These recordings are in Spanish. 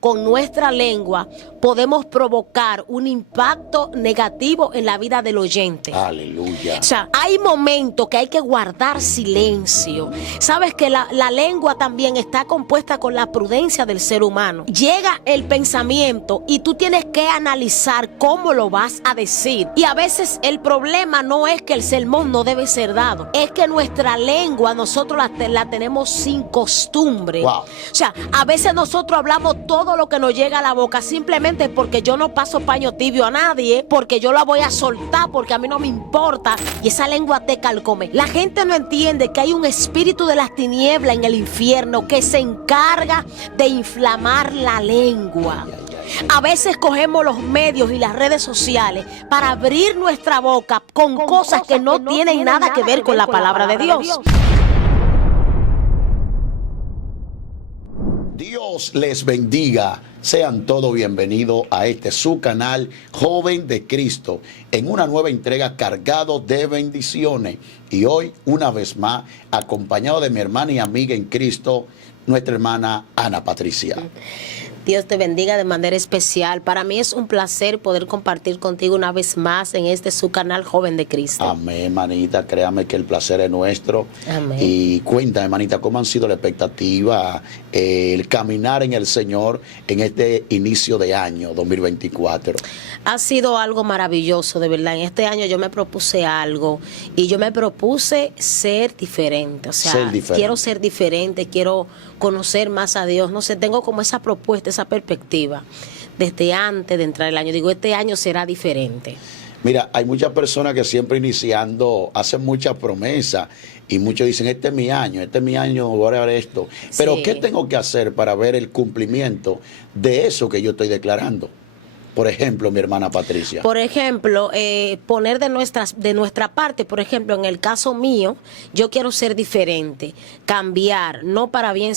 con nuestra lengua podemos provocar un impacto negativo en la vida del oyente. Aleluya. O sea, hay momentos que hay que guardar silencio. Sabes que la lengua también está compuesta con la prudencia del ser humano. Llega el pensamiento y tú tienes que analizar cómo lo vas a decir. Y a veces el problema no es que el sermón no debe ser dado, es que nuestra lengua nosotros la tenemos sin costumbre. Wow. O sea, a veces nosotros hablamos todo lo que nos llega a la boca simplemente porque yo no paso paño tibio a nadie, porque yo la voy a soltar, porque a mí no me importa, y esa lengua te calcome. La gente no entiende que hay un espíritu de las tinieblas en el infierno que se encarga de inflamar la lengua. A veces cogemos los medios y las redes sociales para abrir nuestra boca con cosas que no tienen nada que ver con la palabra de Dios. Dios les bendiga. Sean todos bienvenidos a este su canal Joven de Cristo, en una nueva entrega cargado de bendiciones. Y hoy, una vez más, acompañado de mi hermana y amiga en Cristo, nuestra hermana Ana Patricia. Dios te bendiga de manera especial. Para mí es un placer poder compartir contigo una vez más en este su canal Joven de Cristo. Amén, manita. Créame que el placer es nuestro. Amén. Y cuéntame, manita, ¿cómo han sido la expectativa, el caminar en el Señor en este inicio de año 2024? Ha sido algo maravilloso, de verdad. En este año yo me propuse algo y yo me propuse ser diferente. O sea, quiero ser diferente, quiero conocer más a Dios. No sé, tengo como esa propuesta, esa perspectiva desde antes de entrar el año. Digo, este año será diferente. Mira, hay muchas personas que siempre iniciando hacen muchas promesas y muchos dicen, este es mi año, voy a ver esto. Pero Sí. ¿qué tengo que hacer para ver el cumplimiento de eso que yo estoy declarando? Por ejemplo, mi hermana Patricia. Por ejemplo, poner de nuestra parte, por ejemplo, en el caso mío, yo quiero ser diferente, cambiar, no para bien,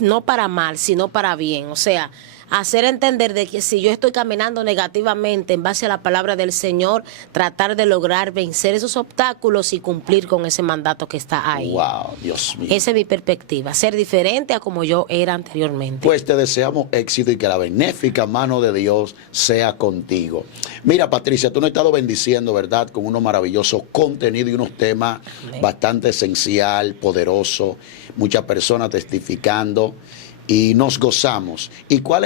no para mal, sino para bien. O sea, hacer entender de que si yo estoy caminando negativamente en base a la palabra del Señor, tratar de lograr vencer esos obstáculos y cumplir con ese mandato que está ahí. Wow, Dios mío. Esa es mi perspectiva, ser diferente a como yo era anteriormente. Pues te deseamos éxito y que la benéfica mano de Dios sea contigo. Mira, Patricia, tú nos has estado bendiciendo, ¿verdad? Con unos maravillosos contenidos y unos temas bastante esencial, poderosos, muchas personas testificando y nos gozamos. ¿Y cuál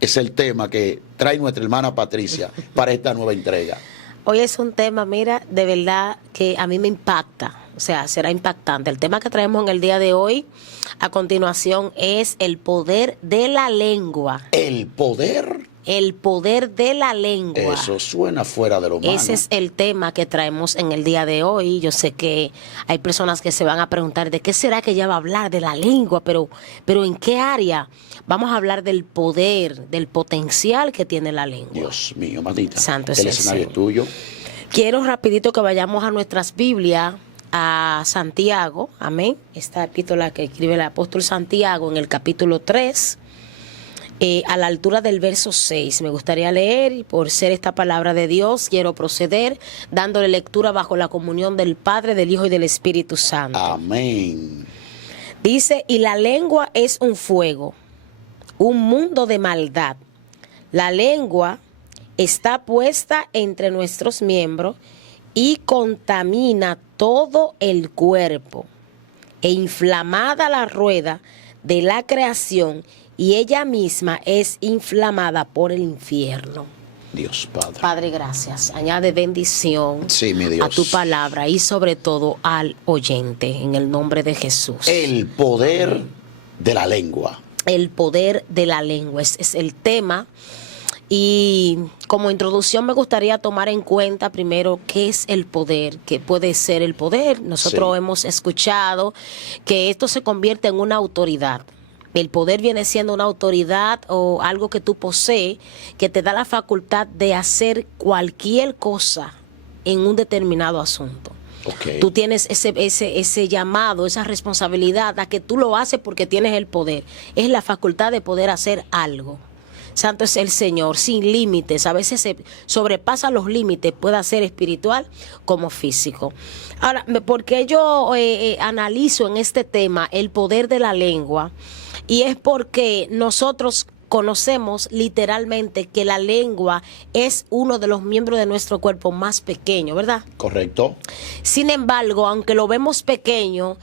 es el tema que trae nuestra hermana Patricia para esta nueva entrega? Hoy es un tema, mira, de verdad que a mí me impacta, o sea, será impactante. El tema que traemos en el día de hoy, a continuación, es el poder de la lengua. El poder. El poder de la lengua. Eso suena fuera de lo humano. Ese es el tema que traemos en el día de hoy. Yo sé que hay personas que se van a preguntar de qué será que ella va a hablar de la lengua, pero ¿en qué área? Vamos a hablar del poder, del potencial que tiene la lengua. Dios mío, maldita. Santo es el el escenario Señor. es tuyo. Quiero rapidito que vayamos a nuestras Biblias, a Santiago, amén. Esta epístola que escribe el apóstol Santiago en el capítulo 3, a la altura del verso 6. Me gustaría leer, y por ser esta palabra de Dios, quiero proceder dándole lectura bajo la comunión del Padre, del Hijo y del Espíritu Santo. Amén. Dice, y la lengua es un fuego, un mundo de maldad. La lengua está puesta entre nuestros miembros y contamina todo el cuerpo, e inflamada la rueda de la creación, y ella misma es inflamada por el infierno. Dios Padre. Padre, gracias. Añade bendición Sí, mi Dios. a tu palabra y sobre todo al oyente, en el nombre de Jesús. El poder de la lengua. El poder de la lengua es el tema. Y como introducción me gustaría tomar en cuenta primero qué es el poder, qué puede ser el poder. Nosotros Sí. hemos escuchado que esto se convierte en una autoridad. El poder viene siendo una autoridad o algo que tú posees que te da la facultad de hacer cualquier cosa en un determinado asunto. Okay. Tú tienes ese llamado, esa responsabilidad a que tú lo haces porque tienes el poder. Es la facultad de poder hacer algo. Santo es el Señor, sin límites. A veces se sobrepasa los límites, puede ser espiritual como físico. Ahora, ¿por qué yo analizo en este tema el poder de la lengua? Y es porque nosotros conocemos literalmente que la lengua es uno de los miembros de nuestro cuerpo más pequeño, ¿verdad? Correcto. Sin embargo, aunque lo vemos pequeño,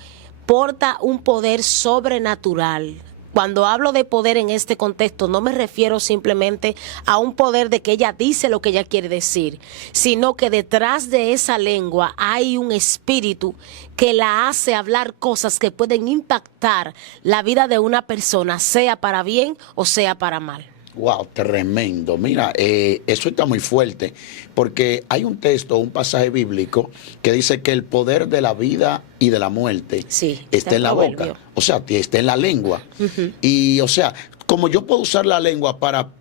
porta un poder sobrenatural. Cuando hablo de poder en este contexto, no me refiero simplemente a un poder de que ella dice lo que ella quiere decir, sino que detrás de esa lengua hay un espíritu que la hace hablar cosas que pueden impactar la vida de una persona, sea para bien o sea para mal. Wow, tremendo. Mira, eso está muy fuerte, porque hay un texto, un pasaje bíblico que dice que el poder de la vida y de la muerte está en la boca. O sea, está en la lengua. Y, o sea, como yo puedo usar la lengua para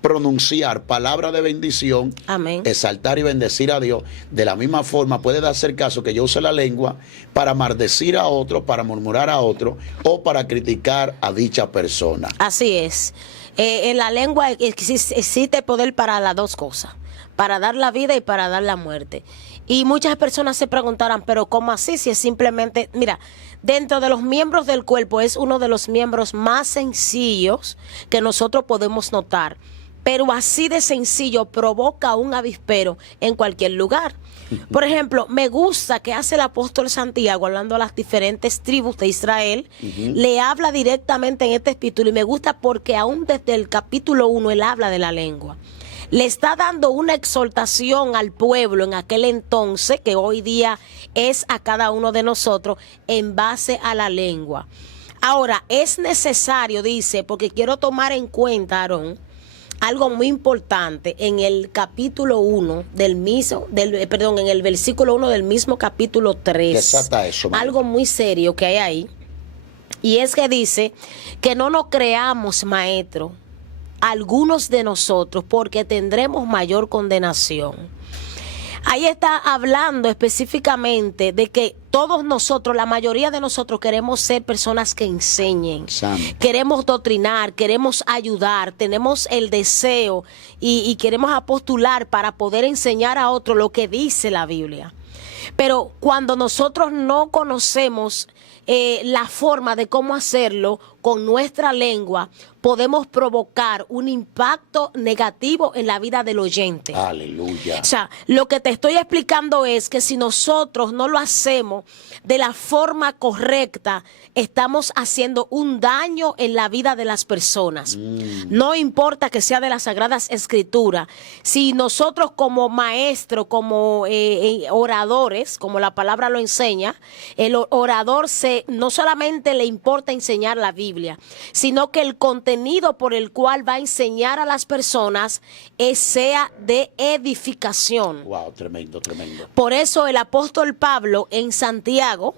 pronunciar palabras de bendición, amén, exaltar y bendecir a Dios, de la misma forma puede darse el caso que yo use la lengua para maldecir a otro, para murmurar a otro o para criticar a dicha persona. Así es. En la lengua existe poder para las dos cosas, para dar la vida y para dar la muerte. Y muchas personas se preguntarán, pero ¿cómo así? Si es simplemente, mira, dentro de los miembros del cuerpo es uno de los miembros más sencillos que nosotros podemos notar. Pero así de sencillo provoca un avispero en cualquier lugar. Por ejemplo, me gusta que hace el apóstol Santiago, hablando a las diferentes tribus de Israel, le habla directamente en este capítulo, y me gusta porque aún desde el capítulo 1 él habla de la lengua. Le está dando una exhortación al pueblo en aquel entonces, que hoy día es a cada uno de nosotros, en base a la lengua. Ahora, es necesario, dice, porque quiero tomar en cuenta, Aarón, algo muy importante en el capítulo 1 del mismo, en el versículo 1 del mismo capítulo 3. Desata eso, algo muy serio que hay ahí. Y es que dice que no nos creamos, maestro, algunos de nosotros, porque tendremos mayor condenación. Ahí está hablando específicamente de que todos nosotros, la mayoría de nosotros queremos ser personas que enseñen, queremos doctrinar, queremos ayudar, tenemos el deseo y queremos apostular para poder enseñar a otro lo que dice la Biblia. Pero cuando nosotros no conocemos la forma de cómo hacerlo con nuestra lengua, podemos provocar un impacto negativo en la vida del oyente. Aleluya. O sea, lo que te estoy explicando es que si nosotros no lo hacemos de la forma correcta, estamos haciendo un daño en la vida de las personas. No importa que sea de las Sagradas Escrituras. Si nosotros como maestros, como oradores, como la palabra lo enseña, el orador no solamente le importa enseñar la Biblia, sino que el contenido por el cual va a enseñar a las personas sea de edificación. Wow, tremendo, tremendo. Por eso el apóstol Pablo en Santiago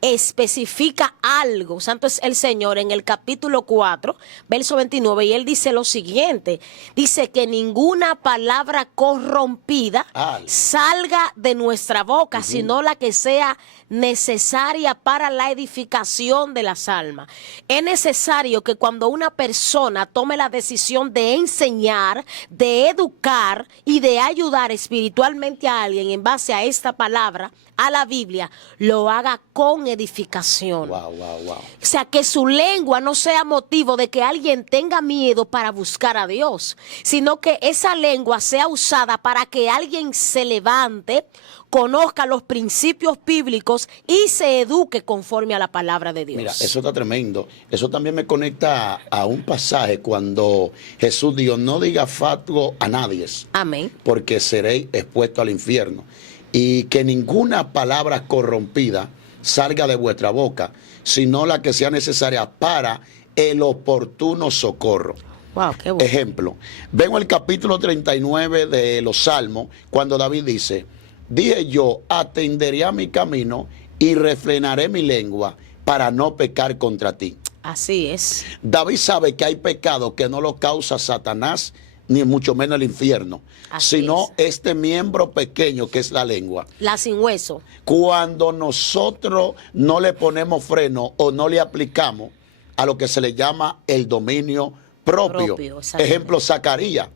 especifica algo, santo es el Señor, en el capítulo 4, verso 29, y él dice lo siguiente, dice que ninguna palabra corrompida salga de nuestra boca, sino la que sea necesaria para la edificación de las almas. Es necesario que cuando una persona tome la decisión de enseñar, de educar y de ayudar espiritualmente a alguien en base a esta palabra, a la Biblia, lo haga con edificación. Wow, wow, wow. O sea, que su lengua no sea motivo de que alguien tenga miedo para buscar a Dios, sino que esa lengua sea usada para que alguien se levante, conozca los principios bíblicos y se eduque conforme a la palabra de Dios. Mira, eso está tremendo. Eso también me conecta a un pasaje cuando Jesús dijo, no diga fatuo a nadie. Amén. Porque seréis expuestos al infierno. Y que ninguna palabra corrompida salga de vuestra boca, sino la que sea necesaria para el oportuno socorro. Wow, qué bueno. Ejemplo, vemos el capítulo 39 de los Salmos, cuando David dice, dije yo, atenderé a mi camino y refrenaré mi lengua para no pecar contra ti. Así es. David sabe que hay pecados que no lo causa Satanás, ni mucho menos el infierno, sino este miembro pequeño que es la lengua. La sin hueso. Cuando nosotros no le ponemos freno o no le aplicamos a lo que se le llama el dominio propio. Ejemplo, Zacarías.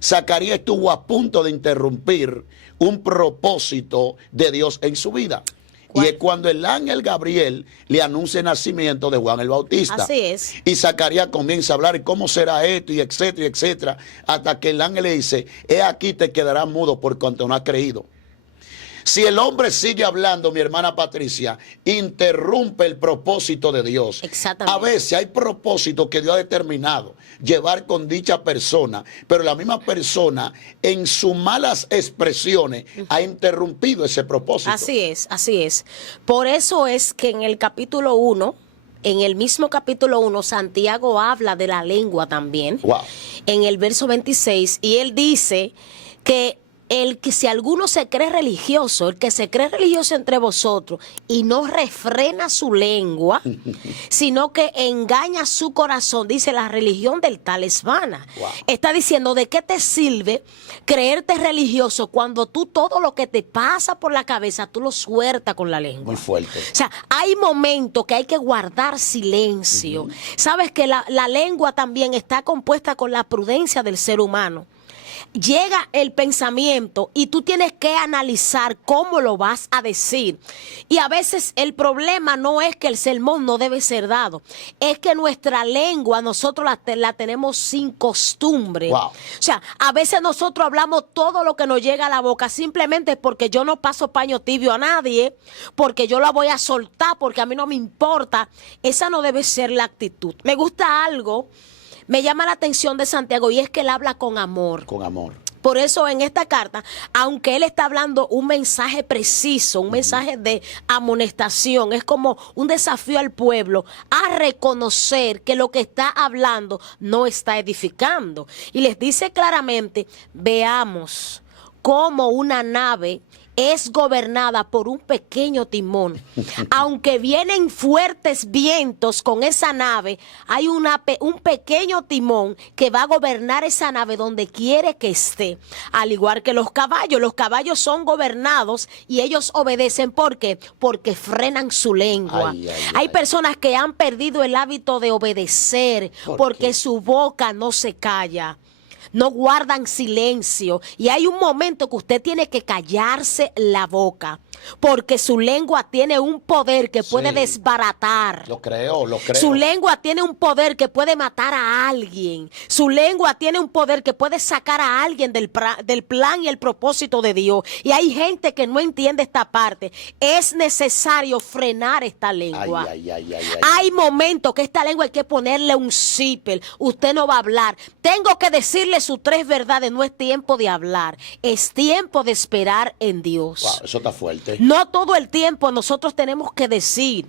Zacarías estuvo a punto de interrumpir un propósito de Dios en su vida. Y es cuando el ángel Gabriel le anuncia el nacimiento de Juan el Bautista. Así es. Y Zacarías comienza a hablar, ¿cómo será esto? Y etcétera, etcétera. Hasta que el ángel le dice, he aquí te quedarás mudo por cuanto no has creído. Si el hombre sigue hablando, mi hermana Patricia, interrumpe el propósito de Dios. Exactamente. A veces hay propósitos que Dios ha determinado llevar con dicha persona, pero la misma persona en sus malas expresiones ha interrumpido ese propósito. Así es, así es. Por eso es que en el capítulo 1, en el mismo capítulo 1, Santiago habla de la lengua también. Wow. En el verso 26, y él dice que el que si alguno se cree religioso, el que se cree religioso entre vosotros y no refrena su lengua, sino que engaña su corazón, dice la religión del tal es vana. Wow. Está diciendo, ¿de qué te sirve creerte religioso cuando tú todo lo que te pasa por la cabeza, tú lo sueltas con la lengua? Muy fuerte. O sea, hay momentos que hay que guardar silencio. Sabes que la lengua también está compuesta con la prudencia del ser humano. Llega el pensamiento y tú tienes que analizar cómo lo vas a decir. Y a veces el problema no es que el sermón no debe ser dado, es que nuestra lengua nosotros la tenemos sin costumbre. Wow. O sea, a veces nosotros hablamos todo lo que nos llega a la boca simplemente porque yo no paso paño tibio a nadie, porque yo la voy a soltar, porque a mí no me importa. Esa no debe ser la actitud. Me gusta algo. Me llama la atención de Santiago y es que él habla con amor. Con amor. Por eso en esta carta, aunque él está hablando un mensaje preciso, un mensaje de amonestación, es como un desafío al pueblo a reconocer que lo que está hablando no está edificando. Y les dice claramente, veamos cómo una nave es gobernada por un pequeño timón. Aunque vienen fuertes vientos con esa nave, hay un pequeño timón que va a gobernar esa nave donde quiere que esté. Al igual que los caballos son gobernados y ellos obedecen. ¿Por qué? Porque frenan su lengua. Hay personas que han perdido el hábito de obedecer porque su boca no se calla. No guardan silencio y hay un momento que usted tiene que callarse la boca porque su lengua tiene un poder que puede desbaratar. Lo creo. Su lengua tiene un poder que puede matar a alguien. Su lengua tiene un poder que puede sacar a alguien del plan y el propósito de Dios. Y hay gente que no entiende esta parte. Es necesario frenar esta lengua. Hay momentos que esta lengua hay que ponerle un zipper. Usted no va a hablar. Tengo que decirle sus 3 verdades. No es tiempo de hablar. Es tiempo de esperar en Dios. Wow, eso está fuerte. No todo el tiempo nosotros tenemos que decir.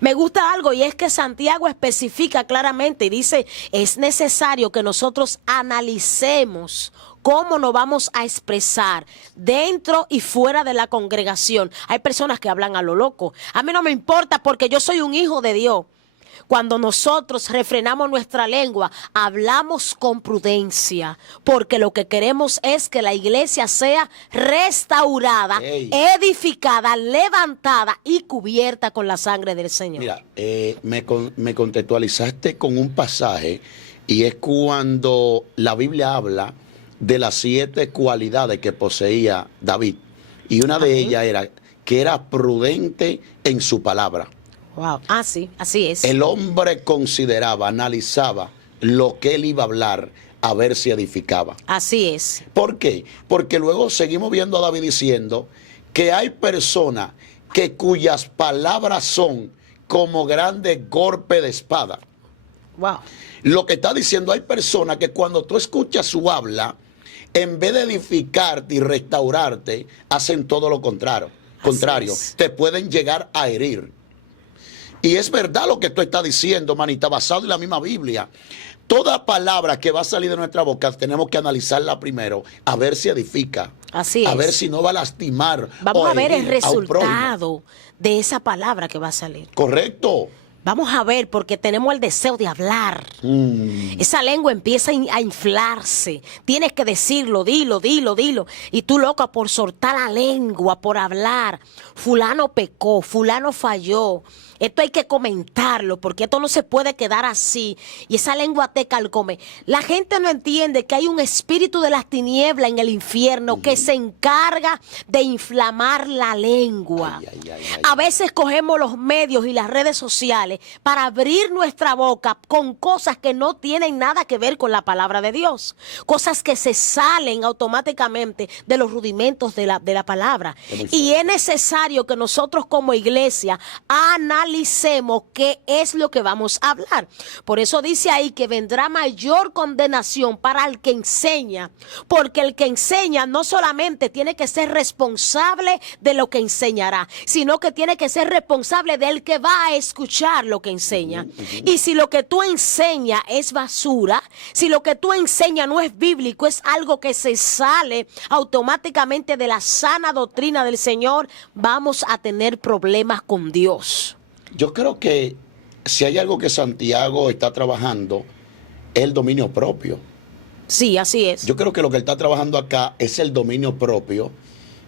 Me gusta algo y es que Santiago especifica claramente y dice, es necesario que nosotros analicemos cómo nos vamos a expresar dentro y fuera de la congregación. Hay personas que hablan a lo loco. A mí no me importa porque yo soy un hijo de Dios. Cuando nosotros refrenamos nuestra lengua, hablamos con prudencia, porque lo que queremos es que la iglesia sea restaurada, edificada, levantada y cubierta con la sangre del Señor. Mira, me contextualizaste con un pasaje y es cuando la Biblia habla de las 7 cualidades que poseía David. Y una de ellas era que era prudente en su palabra. Wow. Sí, así es. El hombre consideraba, analizaba lo que él iba a hablar a ver si edificaba. Así es. ¿Por qué? Porque luego seguimos viendo a David diciendo que hay personas cuyas palabras son como grandes golpes de espada. Wow. Lo que está diciendo, hay personas que cuando tú escuchas su habla, en vez de edificarte y restaurarte, hacen todo lo contrario. Te pueden llegar a herir. Y es verdad lo que tú estás diciendo, manita, basado en la misma Biblia. Toda palabra que va a salir de nuestra boca tenemos que analizarla primero, a ver si edifica. Así es. A ver si no va a lastimar. Vamos a ver el resultado de esa palabra que va a salir. Correcto. Vamos a ver, porque tenemos el deseo de hablar. Esa lengua empieza a inflarse. Tienes que decirlo, dilo. Y tú, loca, por soltar la lengua, por hablar. Fulano pecó, fulano falló. Esto hay que comentarlo porque esto no se puede quedar así. Y esa lengua te calcome. La gente no entiende que hay un espíritu de las tinieblas en el infierno que se encarga de inflamar la lengua. A veces cogemos los medios y las redes sociales para abrir nuestra boca con cosas que no tienen nada que ver con la palabra de Dios. Cosas que se salen automáticamente de los rudimentos de la palabra. Y es necesario que nosotros como iglesia analicemos qué es lo que vamos a hablar. Por eso dice ahí que vendrá mayor condenación para el que enseña, porque el que enseña no solamente tiene que ser responsable de lo que enseñará, sino que tiene que ser responsable del que va a escuchar lo que enseña. Y si lo que tú enseñas es basura, si lo que tú enseñas no es bíblico, es algo que se sale automáticamente de la sana doctrina del Señor, vamos a tener problemas con Dios. Yo creo que si hay algo que Santiago está trabajando, es el dominio propio. Sí, así es. Yo creo que lo que él está trabajando acá es el dominio propio.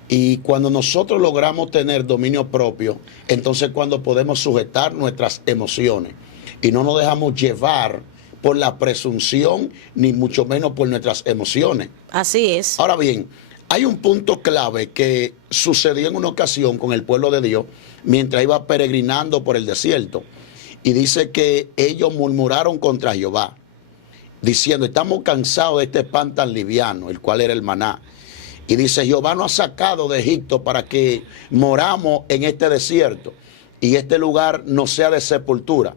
Y cuando nosotros logramos tener dominio propio, entonces cuando podemos sujetar nuestras emociones y no nos dejamos llevar por la presunción, ni mucho menos por nuestras emociones. Así es. Ahora bien, hay un punto clave que sucedió en una ocasión con el pueblo de Dios mientras iba peregrinando por el desierto. Y dice que ellos murmuraron contra Jehová, diciendo, estamos cansados de este pan tan liviano, el cual era el maná. Y dice, Jehová nos ha sacado de Egipto para que moramos en este desierto y este lugar no sea de sepultura.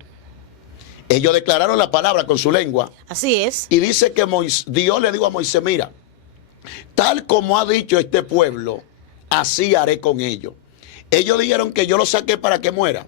Ellos declararon la palabra con su lengua. Así es. Y dice que Dios le dijo a Moisés, mira, tal como ha dicho este pueblo, así haré con ellos. Ellos dijeron que yo lo saqué para que muera.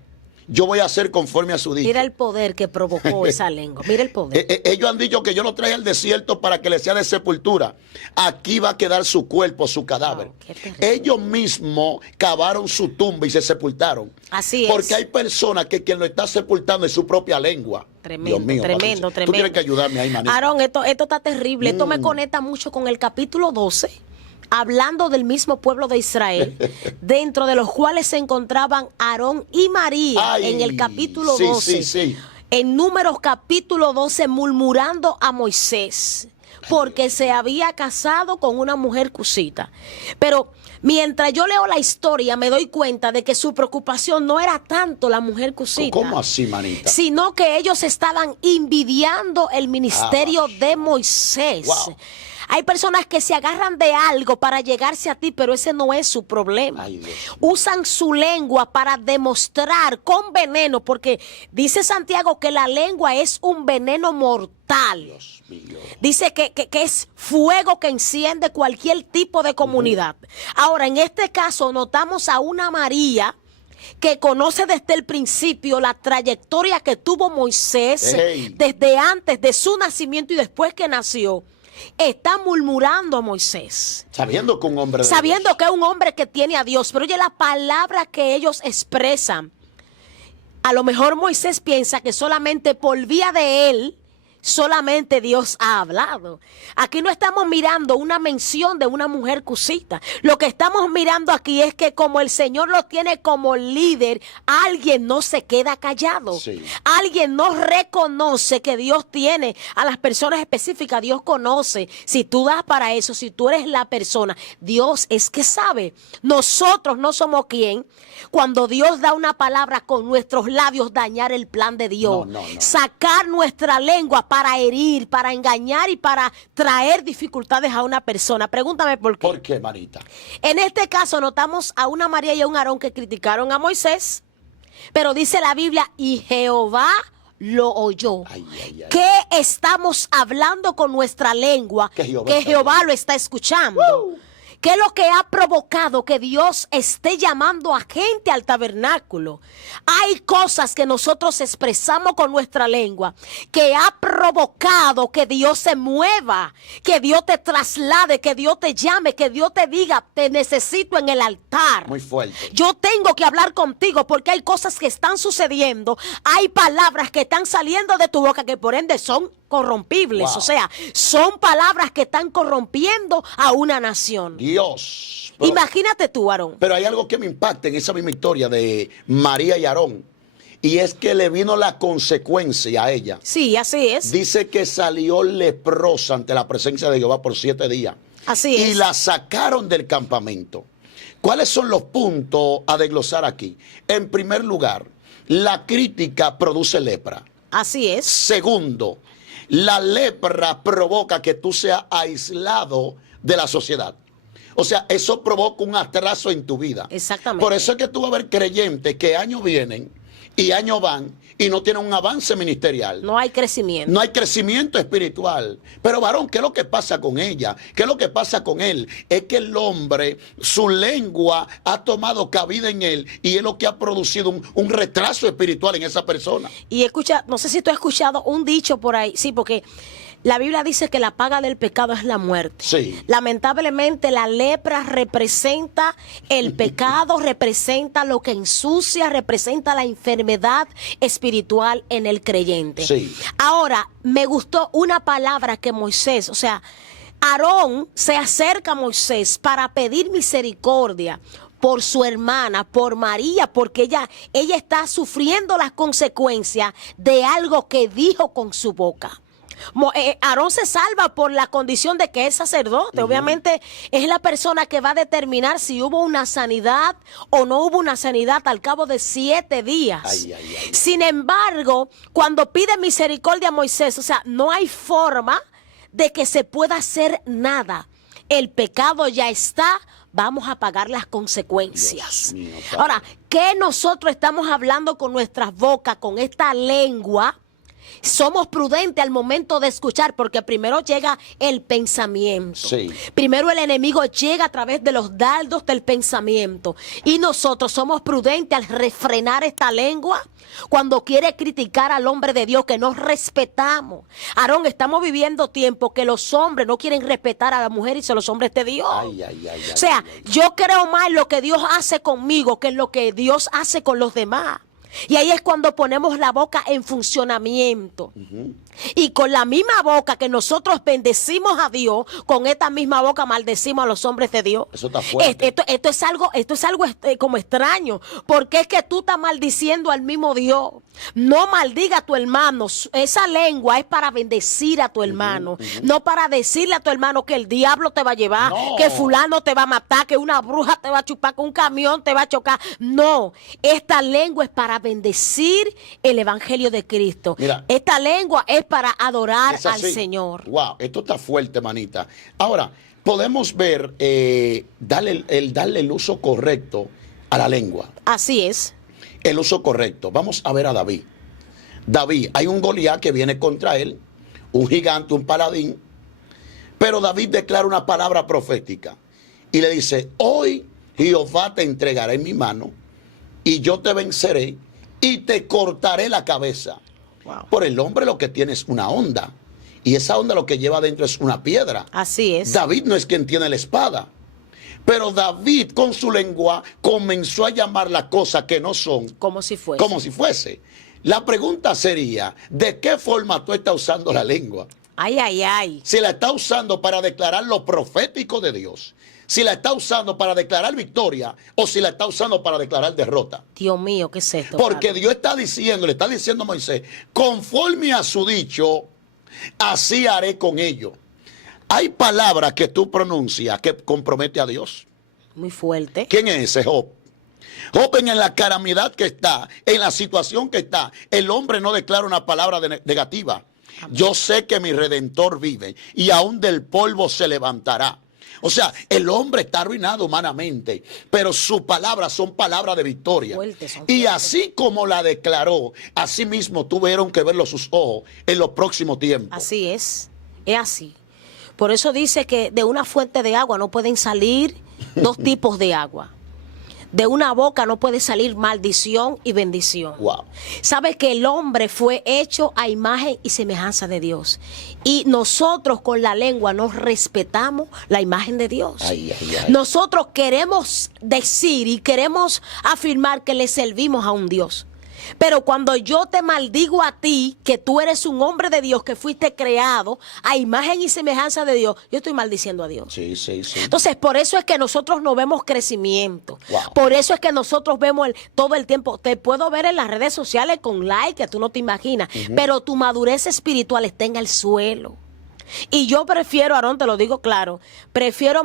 Yo voy a hacer conforme a su dicho. Mira el poder que provocó esa lengua. Mira el poder. Ellos han dicho que yo lo traje al desierto para que le sea de sepultura. Aquí va a quedar su cuerpo, su cadáver. Wow, ellos mismos cavaron su tumba y se sepultaron. Así es. Porque hay personas que quien lo está sepultando es su propia lengua. Tremendo, Dios mío, tremendo, Patricia. tremendo. Tú tienes que ayudarme ahí, manito. Aarón, esto está terrible. Esto me conecta mucho con el capítulo 12. Hablando del mismo pueblo de Israel, dentro de los cuales se encontraban Aarón y María. Ay, en el capítulo sí, 12. sí. En Números capítulo 12, murmurando a Moisés, porque se había casado con una mujer cusita. Pero mientras yo leo la historia, me doy cuenta de que su preocupación no era tanto la mujer cusita. ¿Cómo así, manita? Sino que ellos estaban envidiando el ministerio de Moisés. Wow. Hay personas que se agarran de algo para llegarse a ti, pero ese no es su problema. Ay, Dios. Usan su lengua para demostrar con veneno, porque dice Santiago que la lengua es un veneno mortal. Dios mío. Dice que es fuego que enciende cualquier tipo de comunidad. Ahora, en este caso, notamos a una María que conoce desde el principio la trayectoria que tuvo Moisés, desde antes de su nacimiento y después que nació. Está murmurando a Moisés. Sabiendo que un hombre de Sabiendo Dios. que es un hombre que tiene a Dios. Pero oye la palabra que ellos expresan. A lo mejor Moisés piensa que solamente por vía de él, solamente Dios ha hablado. Aquí no estamos mirando una mención de una mujer cusita. Lo que estamos mirando aquí es que como el Señor lo tiene como líder, alguien no se queda callado. Sí. Alguien no reconoce que Dios tiene a las personas específicas. Dios conoce. Si tú das para eso, si tú eres la persona, Dios es que sabe. Nosotros no somos quien, cuando Dios da una palabra con nuestros labios, dañar el plan de Dios. No. Sacar nuestra lengua para herir, para engañar y para traer dificultades a una persona. Pregúntame por qué. ¿Por qué, manita? En este caso notamos a una María y a un Aarón que criticaron a Moisés, pero dice la Biblia, y Jehová lo oyó. Ay. ¿Qué estamos hablando con nuestra lengua? Que Jehová lo está escuchando. ¿Qué es lo que ha provocado que Dios esté llamando a gente al tabernáculo? Hay cosas que nosotros expresamos con nuestra lengua que ha provocado que Dios se mueva, que Dios te traslade, que Dios te llame, que Dios te diga, te necesito en el altar. Muy fuerte. Yo tengo que hablar contigo porque hay cosas que están sucediendo, hay palabras que están saliendo de tu boca que por ende son corrompibles. Wow. O sea, son palabras que están corrompiendo a una nación. Dios. Imagínate tú, Aarón. Pero hay algo que me impacta en esa misma historia de María y Aarón. Y es que le vino la consecuencia a ella. Sí, así es. Dice que salió leprosa ante la presencia de Jehová por 7 días. Así Y es. la sacaron del campamento. ¿Cuáles son los puntos a desglosar aquí? En primer lugar, la crítica produce lepra. Así es. Segundo, la lepra provoca que tú seas aislado de la sociedad. O sea, eso provoca un atraso en tu vida. Exactamente. Por eso es que tú vas a ver creyentes que años vienen y años van y no tienen un avance ministerial. No hay crecimiento. No hay crecimiento espiritual. Pero varón, ¿qué es lo que pasa con ella? ¿Qué es lo que pasa con él? Es que el hombre, su lengua ha tomado cabida en él y es lo que ha producido un retraso espiritual en esa persona. Y escucha, no sé si tú has escuchado un dicho por ahí. Sí, porque la Biblia dice que la paga del pecado es la muerte. Sí. Lamentablemente la lepra representa el pecado, representa lo que ensucia, representa la enfermedad espiritual en el creyente. Sí. Ahora, me gustó una palabra que Moisés, o sea, Aarón se acerca a Moisés para pedir misericordia por su hermana, por María, porque ella está sufriendo las consecuencias de algo que dijo con su boca. Aarón se salva por la condición de que es sacerdote. Obviamente es la persona que va a determinar si hubo una sanidad o no hubo una sanidad al cabo de 7 días. Ay, ay, ay. Sin embargo, cuando pide misericordia a Moisés, o sea, no hay forma de que se pueda hacer nada. El pecado ya está, vamos a pagar las consecuencias. Dios mío, Padre. Ahora, ¿qué nosotros estamos hablando con nuestras bocas, con esta lengua? Somos prudentes al momento de escuchar, porque primero llega el pensamiento. Sí. Primero el enemigo llega a través de los dardos del pensamiento. Y nosotros somos prudentes al refrenar esta lengua cuando quiere criticar al hombre de Dios que nos respetamos. Aarón, estamos viviendo tiempo que los hombres no quieren respetar a la mujer y son los hombres de Dios. Ay, ay, ay, O sea, ay, ay. yo creo más en lo que Dios hace conmigo que en lo que Dios hace con los demás. Y ahí es cuando ponemos la boca en funcionamiento. Y con la misma boca que nosotros bendecimos a Dios, con esta misma boca maldecimos a los hombres de Dios. Eso está fuerte. Esto es algo como extraño, porque es que tú estás maldiciendo al mismo Dios. No maldiga a tu hermano. Esa lengua es para bendecir a tu hermano, no para decirle a tu hermano que el diablo te va a llevar, No. que fulano te va a matar, que una bruja te va a chupar, que un camión te va a chocar. No, esta lengua es para bendecir el evangelio de Cristo. Mira. Esta lengua es para adorar Es al así. Señor. Wow, esto está fuerte, manita. Ahora, podemos ver, darle el uso correcto a la lengua. Así es. El uso correcto. Vamos a ver a David. David, hay un Goliat que viene contra él, un gigante, un paladín. Pero David declara una palabra profética y le dice: hoy Jehová te entregará en mi mano y yo te venceré y te cortaré la cabeza. Wow. Por el hombre lo que tiene es una onda. Y esa onda lo que lleva adentro es una piedra. Así es. David no es quien tiene la espada. Pero David con su lengua comenzó a llamar las cosas que no son Como si fuese. como si fuese. La pregunta sería: ¿de qué forma tú estás usando la lengua? Ay, ay, ay. Si la estás usando para declarar lo profético de Dios, si la está usando para declarar victoria o si la está usando para declarar derrota. Dios mío, ¿qué es esto? Porque Padre? Dios está diciendo, le está diciendo a Moisés: conforme a su dicho, así haré con ellos. Hay palabras que tú pronuncias que compromete a Dios. Muy fuerte. ¿Quién es ese Job? Job, en la calamidad que está, en la situación que está, el hombre no declara una palabra negativa. Yo sé que mi Redentor vive y aún del polvo se levantará. O sea, el hombre está arruinado humanamente, pero sus palabras son palabras de victoria. Fuertes, son Y fuertes. así como la declaró, así mismo tuvieron que verlo sus ojos en los próximos tiempos. Así es así. Por eso dice que de una fuente de agua no pueden salir dos tipos de agua. De una boca no puede salir maldición y bendición. Wow. Sabe que el hombre fue hecho a imagen y semejanza de Dios. Y nosotros con la lengua nos respetamos la imagen de Dios. Ay, ay, ay. Nosotros queremos decir y queremos afirmar que le servimos a un Dios. Pero cuando yo te maldigo a ti, que tú eres un hombre de Dios, que fuiste creado a imagen y semejanza de Dios, yo estoy maldiciendo a Dios. Sí, sí, sí. Entonces, por eso es que nosotros no vemos crecimiento. Wow. Por eso es que nosotros vemos todo el tiempo. Te puedo ver en las redes sociales con like, que tú no te imaginas, pero tu madurez espiritual está en el suelo. Y yo prefiero, Aarón, te lo digo claro, prefiero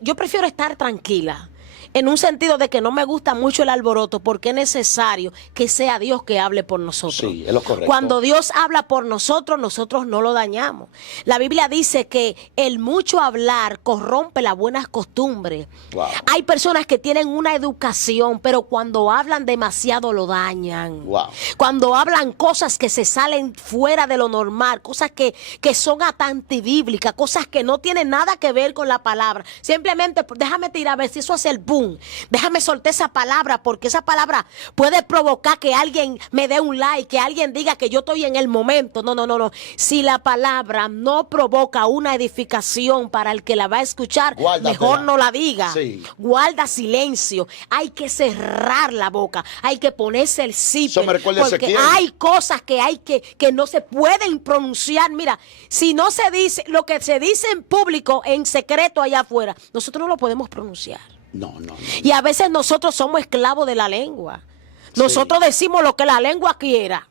yo prefiero estar tranquila. En un sentido de que no me gusta mucho el alboroto, porque es necesario que sea Dios que hable por nosotros. Sí, es lo correcto. Cuando Dios habla por nosotros, nosotros no lo dañamos. La Biblia dice que el mucho hablar corrompe las buenas costumbres. Wow. Hay personas que tienen una educación, pero cuando hablan demasiado lo dañan. Wow. Cuando hablan cosas que se salen fuera de lo normal, cosas que son hasta antibíblicas, cosas que no tienen nada que ver con la palabra. Simplemente, déjame tirar a ver si eso hace el boom. Déjame soltar esa palabra, porque esa palabra puede provocar que alguien me dé un like, que alguien diga que yo estoy en el momento. No. Si la palabra no provoca una edificación para el que la va a escuchar, guárdatela. Mejor no la diga. Sí. Guarda silencio. Hay que cerrar la boca. Hay que ponerse el zipper. Eso me recuerda a porque Ezequiel. hay cosas que no se pueden pronunciar. Mira, si no se dice lo que se dice en público, en secreto allá afuera, nosotros no lo podemos pronunciar. No. Y a veces nosotros somos esclavos de la lengua. Nosotros decimos lo que la lengua quiera.